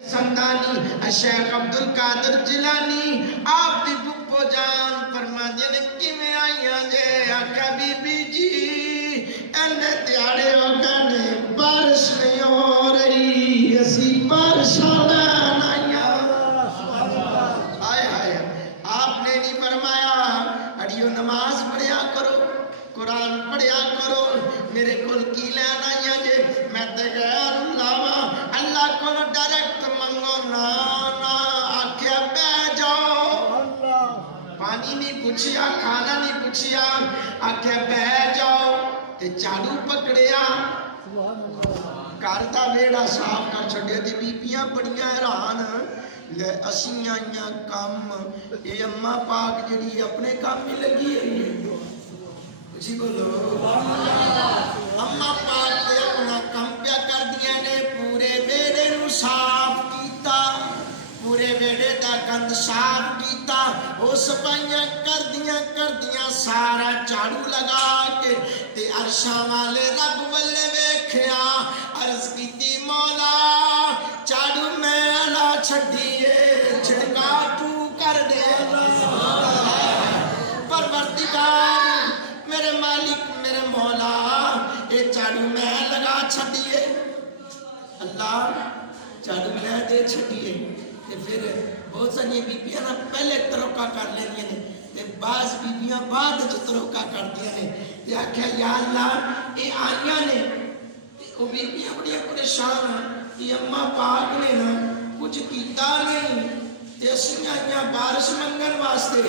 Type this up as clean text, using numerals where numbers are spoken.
سلطانی شیخ عبدالقادر جیلانی آپ دی پھپھو جان فرماندے نے کیویں آئیاں جے آکھیا بی بی جی اینے تیاڑے ہو گئے بارش نہیں ہو رہی اسی بارشاں لین آئیاں ہائے ہائے آپ نے نہیں فرمایا اڑیو نماز پڑھیا کرو قرآن پڑھیا کرو میرے کول کی لین آئیاں جے میں تے غیر اللہ کو ڈائریکٹ منگو نا آکھیا بہ جاؤ پانی نہیں پوچھیا کھانا نہیں پوچھیا آکھیا بہ جاؤ تے جھاڑو پکڑیا گھر دا ویڑا صاف کر چھڈیا تے بیبییاں بڑیاں حیران لے اسیں آئیاں کم اے اماں پاک جڑی اپنے کام میں لگی ہے جی بولو اماں پاک تے اپنا کم پیا کر دیا نے پورے ویڑے نو صاف کیتا پورے ویڑے دا گند صاف کیتا او صفائیاں کردیاں سارا جھاڑو لگا کے تے عرشاں والے رب والے ویکھیا عرض کیتی مولا جھاڑو میں لا چھڈیے چھڑکا تو کر دے پروردگار میرے مالک میرے مولا اے جھاڑو میں لگا چھڈیے اللہ جھاڑو میں دے چھڈیے تے پھر بہت ساری بیبیاں نا پہلے تروکا کر لیندیاں نے تے بعض بیبیاں بعد وچ تروکا کردیاں نے تے آکھیا یا اللہ اے آئیاں نے تے او بیبیاں بڑیاں پریشان کہ اماں پاک نے نا کچھ کیتا نہیں تے اسیں آئیاں بارش منگن واسطے